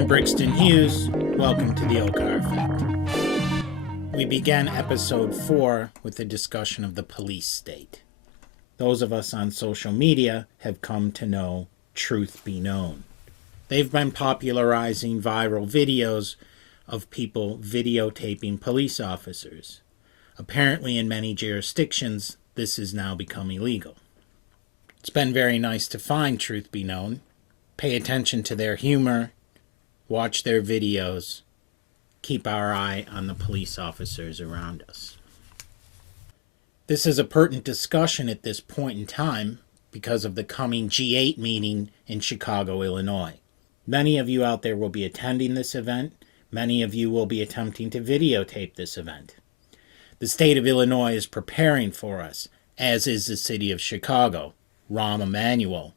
I'm Brixton Hughes. Welcome to the Okar Effect. We began episode 4 with a discussion of the police state. Those of us on social media have come to know Truth Be Known. They've been popularizing viral videos of people videotaping police officers. Apparently in many jurisdictions, this has now become illegal. It's been very nice to find Truth Be Known, pay attention to their humor, watch their videos, keep our eye on the police officers around us. This is a pertinent discussion at this point in time because of the coming G8 meeting in Chicago, Illinois. Many of you out there will be attending this event. Many of you will be attempting to videotape this event. The state of Illinois is preparing for us, as is the city of Chicago, Rahm Emanuel.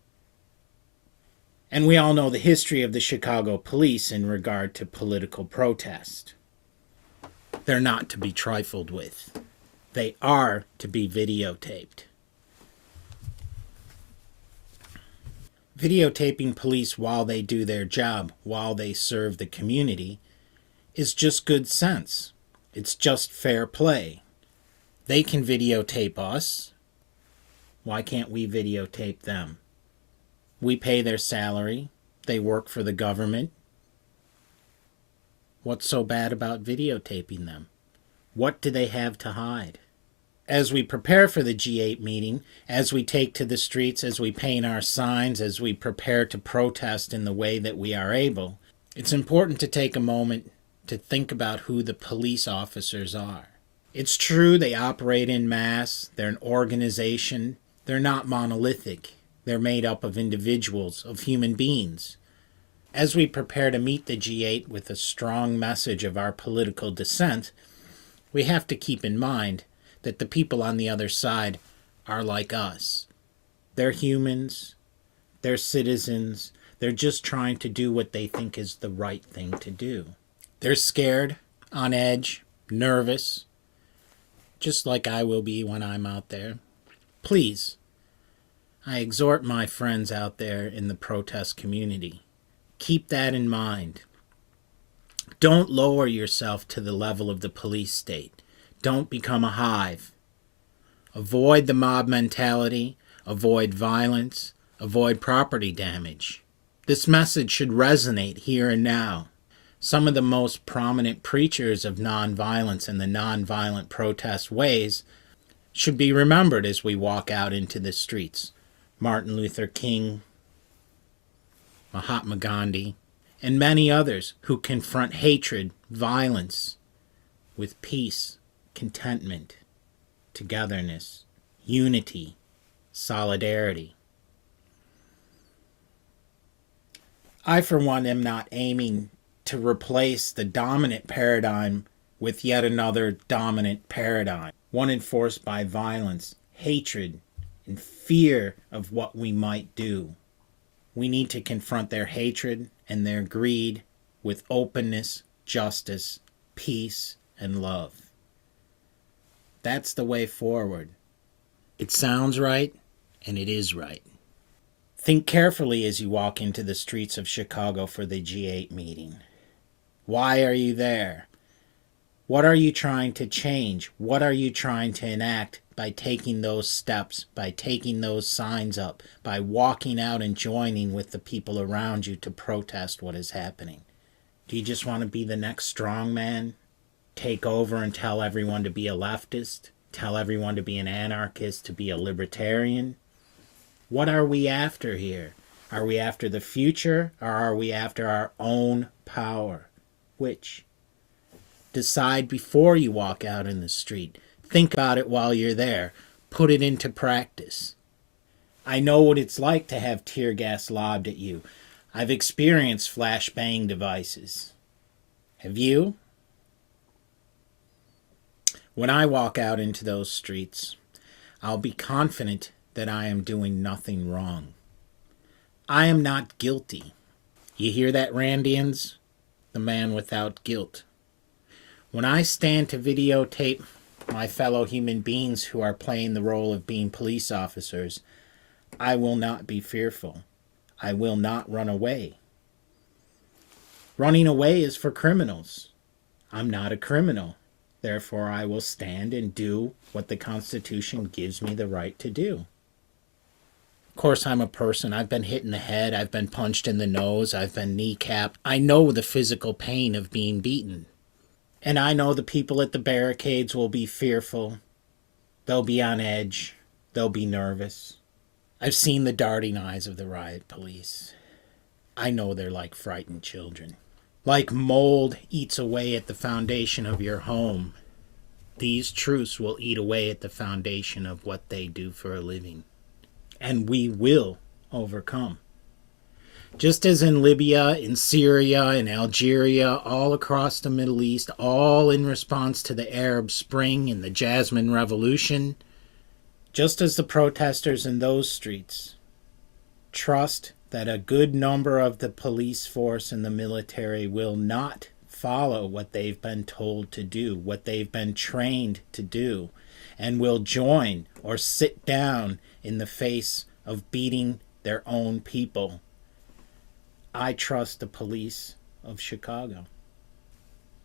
And we all know the history of the Chicago police in regard to political protest. They're not to be trifled with. They are to be videotaped. Videotaping police while they do their job, while they serve the community, is just good sense. It's just fair play. They can videotape us. Why can't we videotape them? We pay their salary. They work for the government. What's so bad about videotaping them? What do they have to hide? As we prepare for the G8 meeting, as we take to the streets, as we paint our signs, as we prepare to protest in the way that we are able, it's important to take a moment to think about who the police officers are. It's true they operate in mass. They're an organization. They're not monolithic. They're made up of individuals, of human beings. As we prepare to meet the G8 with a strong message of our political dissent, we have to keep in mind that the people on the other side are like us. They're humans. They're citizens. They're just trying to do what they think is the right thing to do. They're scared, on edge, nervous, just like I will be when I'm out there. Please, I exhort my friends out there in the protest community, keep that in mind. Don't lower yourself to the level of the police state. Don't become a hive. Avoid the mob mentality, avoid violence, avoid property damage. This message should resonate here and now. Some of the most prominent preachers of nonviolence and the nonviolent protest ways should be remembered as we walk out into the streets. Martin Luther King, Mahatma Gandhi, and many others who confront hatred, violence, with peace, contentment, togetherness, unity, solidarity. I, for one, am not aiming to replace the dominant paradigm with yet another dominant paradigm, one enforced by violence, hatred, and fear of what we might do. We need to confront their hatred and their greed with openness, justice, peace, and love. That's the way forward. It sounds right, and it is right. Think carefully as you walk into the streets of Chicago for the G8 meeting. Why are you there? What are you trying to change? What are you trying to enact by taking those steps, by taking those signs up, by walking out and joining with the people around you to protest what is happening? Do you just want to be the next strong man? Take over and tell everyone to be a leftist? Tell everyone to be an anarchist, to be a libertarian? What are we after here? Are we after the future, or are we after our own power? Which? Decide before you walk out in the street. Think about it while you're there. Put it into practice. I know what it's like to have tear gas lobbed at you. I've experienced flashbang devices. Have you? When I walk out into those streets, I'll be confident that I am doing nothing wrong. I am not guilty. You hear that, Randians? The man without guilt. When I stand to videotape my fellow human beings who are playing the role of being police officers, I will not be fearful. I will not run away. Running away is for criminals. I'm not a criminal. Therefore, I will stand and do what the Constitution gives me the right to do. Of course, I'm a person. I've been hit in the head. I've been punched in the nose. I've been kneecapped. I know the physical pain of being beaten. And I know the people at the barricades will be fearful. They'll be on edge. They'll be nervous. I've seen the darting eyes of the riot police. I know they're like frightened children. Like mold eats away at the foundation of your home, these truths will eat away at the foundation of what they do for a living. And we will overcome. Just as in Libya, in Syria, in Algeria, all across the Middle East, all in response to the Arab Spring and the Jasmine Revolution, just as the protesters in those streets trust that a good number of the police force and the military will not follow what they've been told to do, what they've been trained to do, and will join or sit down in the face of beating their own people. I trust the police of Chicago.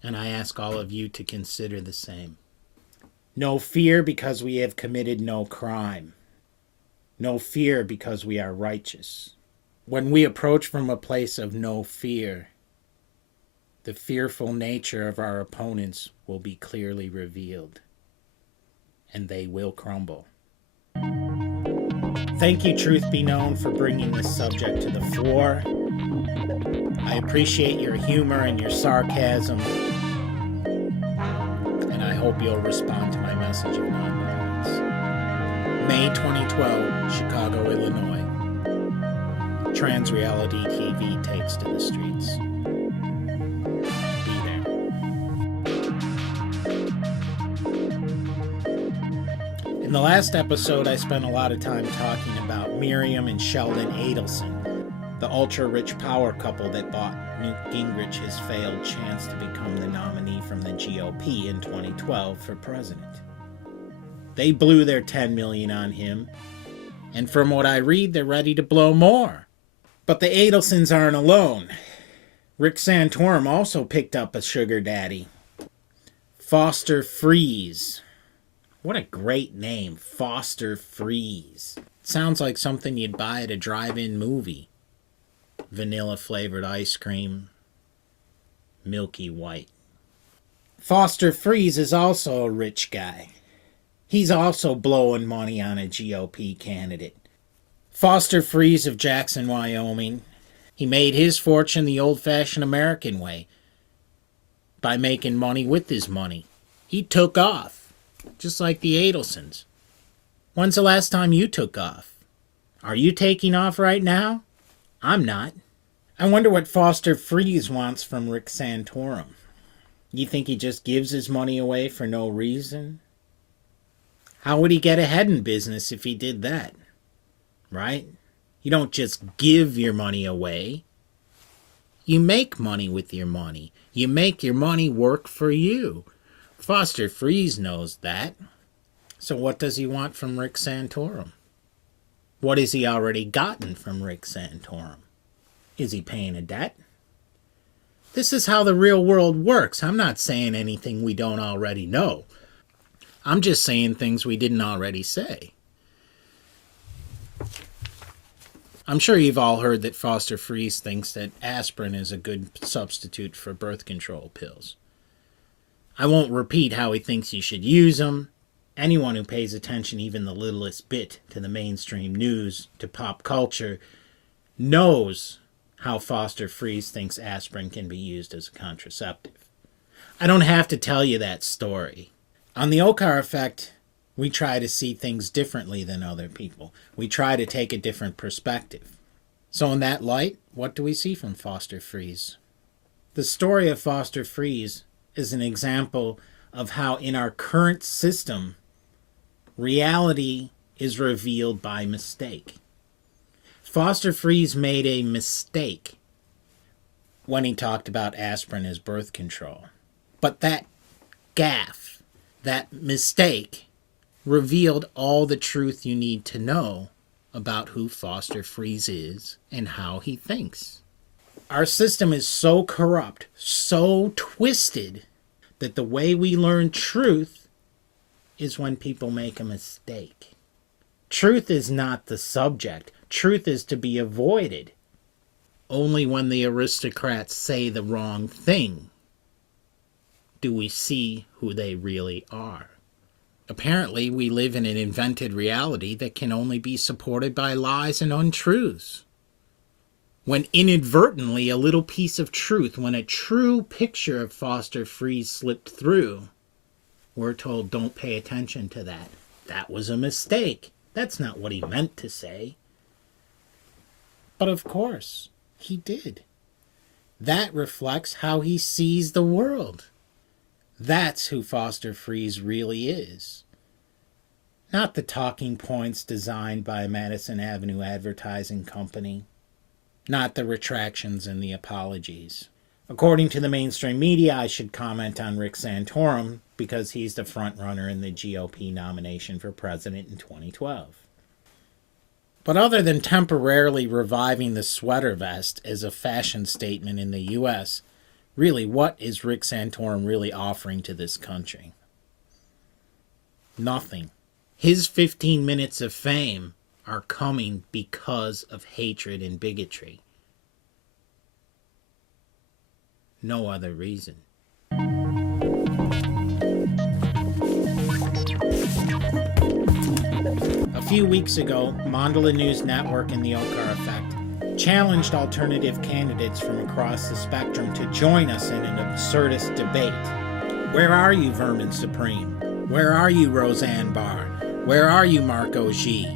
And I ask all of you to consider the same. No fear because we have committed no crime. No fear because we are righteous. When we approach from a place of no fear, the fearful nature of our opponents will be clearly revealed, and they will crumble. Thank you, Truth Be Known, for bringing this subject to the fore. I appreciate your humor and your sarcasm, and I hope you'll respond to my message of nonviolence. May 2012, Chicago, Illinois. Trans Reality TV takes to the streets. Be there. In the last episode, I spent a lot of time talking about Miriam and Sheldon Adelson, the ultra-rich power couple that bought Newt Gingrich his failed chance to become the nominee from the GOP in 2012 for president. They blew their $10 million on him, and from what I read, they're ready to blow more. But the Adelsons aren't alone. Rick Santorum also picked up a sugar daddy. Foster Freiss. What a great name, Foster Freiss. Sounds like something you'd buy at a drive-in movie. Vanilla-flavored ice cream. Milky white. Foster Freiss is also a rich guy. He's also blowing money on a GOP candidate. Foster Freiss of Jackson, Wyoming. He made his fortune the old-fashioned American way, by making money with his money. He took off, just like the Adelsons. When's the last time you took off? Are you taking off right now? I'm not. I wonder what Foster Freiss wants from Rick Santorum. You think he just gives his money away for no reason? How would he get ahead in business if he did that? Right? You don't just give your money away. You make money with your money. You make your money work for you. Foster Freiss knows that. So what does he want from Rick Santorum? What has he already gotten from Rick Santorum? Is he paying a debt? This is how the real world works. I'm not saying anything we don't already know. I'm just saying things we didn't already say. I'm sure you've all heard that Foster Freiss thinks that aspirin is a good substitute for birth control pills. I won't repeat how he thinks you should use them. Anyone who pays attention even the littlest bit to the mainstream news, to pop culture, knows how Foster Freiss thinks aspirin can be used as a contraceptive. I don't have to tell you that story. On the Okar Effect, we try to see things differently than other people. We try to take a different perspective. So in that light, what do we see from Foster Freiss? The story of Foster Freiss is an example of how in our current system, reality is revealed by mistake. Foster Freiss made a mistake when he talked about aspirin as birth control. But that gaffe, that mistake, revealed all the truth you need to know about who Foster Freiss is and how he thinks. Our system is so corrupt, so twisted, that the way we learn truth is when people make a mistake. Truth is not the subject. Truth is to be avoided. Only when the aristocrats say the wrong thing do we see who they really are. Apparently, we live in an invented reality that can only be supported by lies and untruths. When inadvertently a little piece of truth, when a true picture of Foster Freiss slipped through, we're told, don't pay attention to that. That was a mistake. That's not what he meant to say. But of course, he did. That reflects how he sees the world. That's who Foster Freiss really is. Not the talking points designed by Madison Avenue Advertising Company. Not the retractions and the apologies. According to the mainstream media, I should comment on Rick Santorum because he's the front-runner in the GOP nomination for president in 2012. But other than temporarily reviving the sweater vest as a fashion statement in the U.S., really, what is Rick Santorum really offering to this country? Nothing. His 15 minutes of fame are coming because of hatred and bigotry. No other reason. A few weeks ago, Mandala News Network and the Okar Effect challenged alternative candidates from across the spectrum to join us in an absurdist debate. Where are you, Vermin Supreme? Where are you, Roseanne Barr? Where are you, Marco G?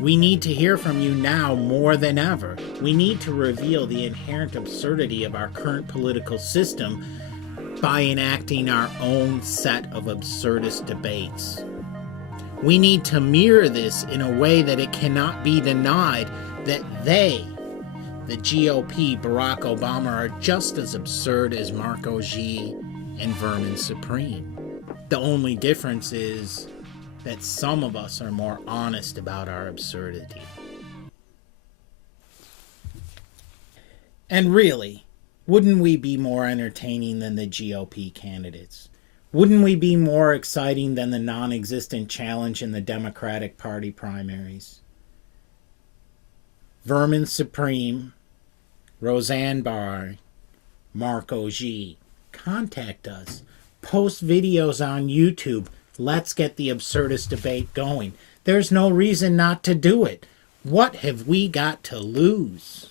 We need to hear from you now more than ever. We need to reveal the inherent absurdity of our current political system by enacting our own set of absurdist debates. We need to mirror this in a way that it cannot be denied that they, the GOP, Barack Obama, are just as absurd as Marco G and Vermin Supreme. The only difference is that some of us are more honest about our absurdity. And really, wouldn't we be more entertaining than the GOP candidates? Wouldn't we be more exciting than the non-existent challenge in the Democratic Party primaries? Vermin Supreme, Roseanne Barr, Marco G. Contact us. Post videos on YouTube. Let's get the absurdist debate going. There's no reason not to do it. What have we got to lose?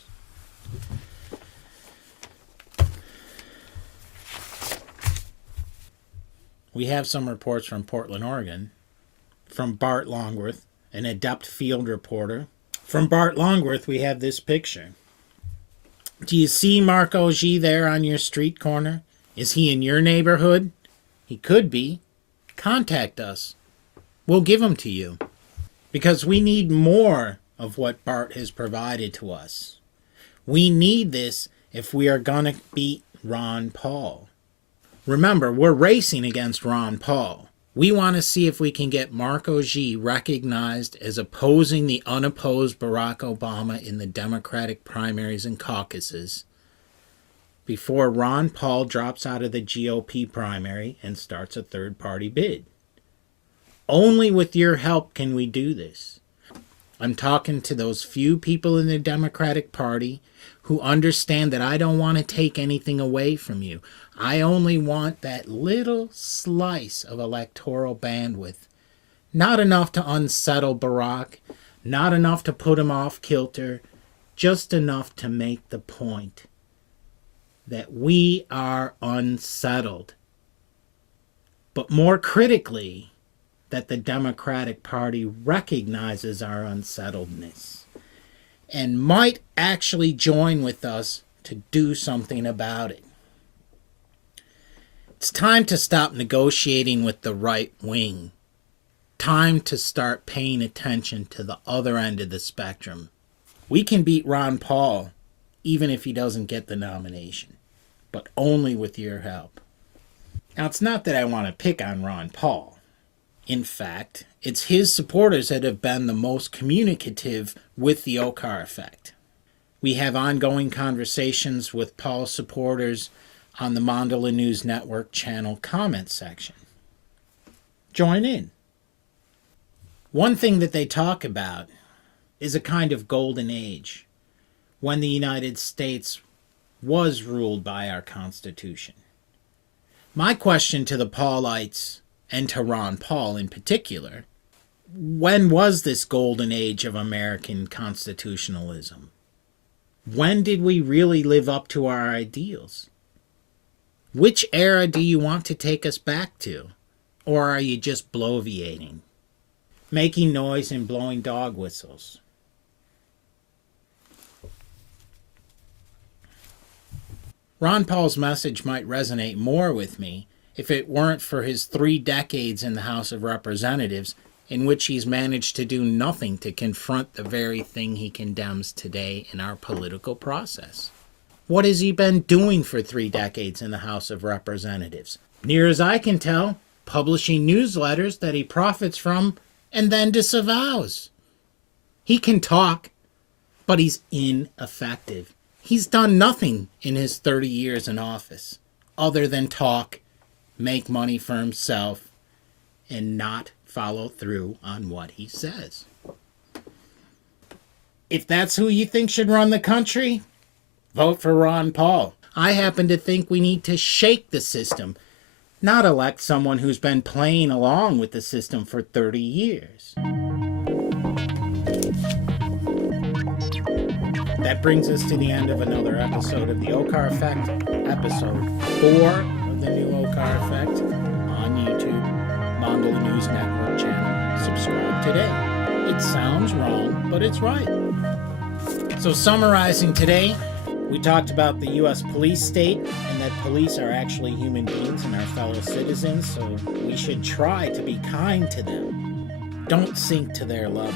We have some reports from Portland, Oregon, from Bart Longworth, an adept field reporter. From Bart Longworth, we have this picture. Do you see Marco G there on your street corner? Is he in your neighborhood? He could be. Contact us. We'll give them to you. Because we need more of what Bart has provided to us. We need this if we are going to beat Ron Paul. Remember, we're racing against Ron Paul. We want to see if we can get Marco G recognized as opposing the unopposed Barack Obama in the Democratic primaries and caucuses before Ron Paul drops out of the GOP primary and starts a third-party bid. Only with your help can we do this. I'm talking to those few people in the Democratic Party who understand that I don't want to take anything away from you. I only want that little slice of electoral bandwidth. Not enough to unsettle Barack, not enough to put him off kilter, just enough to make the point that we are unsettled. But more critically, that the Democratic Party recognizes our unsettledness and might actually join with us to do something about it. It's time to stop negotiating with the right wing. Time to start paying attention to the other end of the spectrum. We can beat Ron Paul, even if he doesn't get the nomination, but only with your help. Now, it's not that I want to pick on Ron Paul. In fact, it's his supporters that have been the most communicative with the Okar Effect. We have ongoing conversations with Paul's supporters on the Mandala News Network channel comment section. Join in. One thing that they talk about is a kind of golden age when the United States was ruled by our Constitution. My question to the Paulites, and to Ron Paul in particular, when was this golden age of American constitutionalism? When did we really live up to our ideals? Which era do you want to take us back to? Or are you just bloviating, making noise and blowing dog whistles? Ron Paul's message might resonate more with me if it weren't for his 3 decades in the House of Representatives, in which he's managed to do nothing to confront the very thing he condemns today in our political process. What has he been doing for 3 decades in the House of Representatives? Near as I can tell, publishing newsletters that he profits from and then disavows. He can talk, but he's ineffective. He's done nothing in his 30 years in office other than talk, make money for himself, and not follow through on what he says. If that's who you think should run the country, vote for Ron Paul. I happen to think we need to shake the system, not elect someone who's been playing along with the system for 30 years. That brings us to the end of another episode of the Okar Effect, episode 4 of the new Okar Effect on YouTube, Mandala News Network channel. Subscribe today. It sounds wrong, but it's right. So summarizing today, we talked about the U.S. police state and that police are actually human beings and our fellow citizens, so we should try to be kind to them. Don't sink to their level.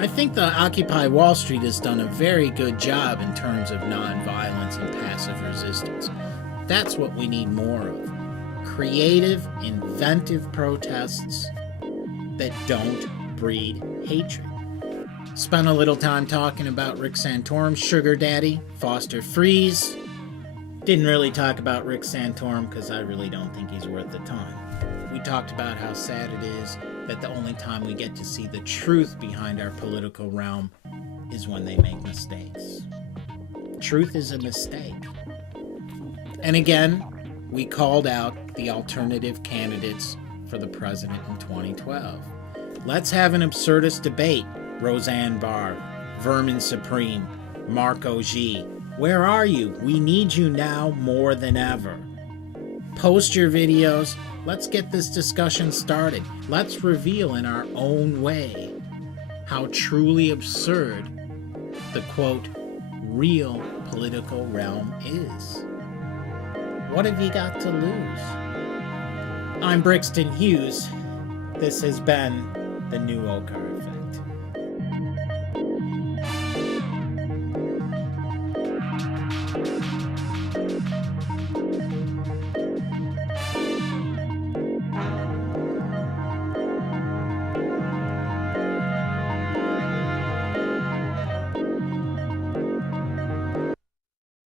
I think the Occupy Wall Street has done a very good job in terms of nonviolence and passive resistance. That's what we need more of. Creative, inventive protests that don't breed hatred. Spent a little time talking about Rick Santorum's sugar daddy, Foster Freiss. Didn't really talk about Rick Santorum because I really don't think he's worth the time. We talked about how sad it is that the only time we get to see the truth behind our political realm is when they make mistakes. Truth is a mistake. And again, we called out the alternative candidates for the president in 2012. Let's have an absurdist debate. Roseanne Barr, Vermin Supreme, Mark Ogier. Where are you? We need you now more than ever. Post your videos. Let's get this discussion started. Let's reveal in our own way how truly absurd the, quote, real political realm is. What have you got to lose? I'm Brixton Hughes. This has been the new Okar Effect.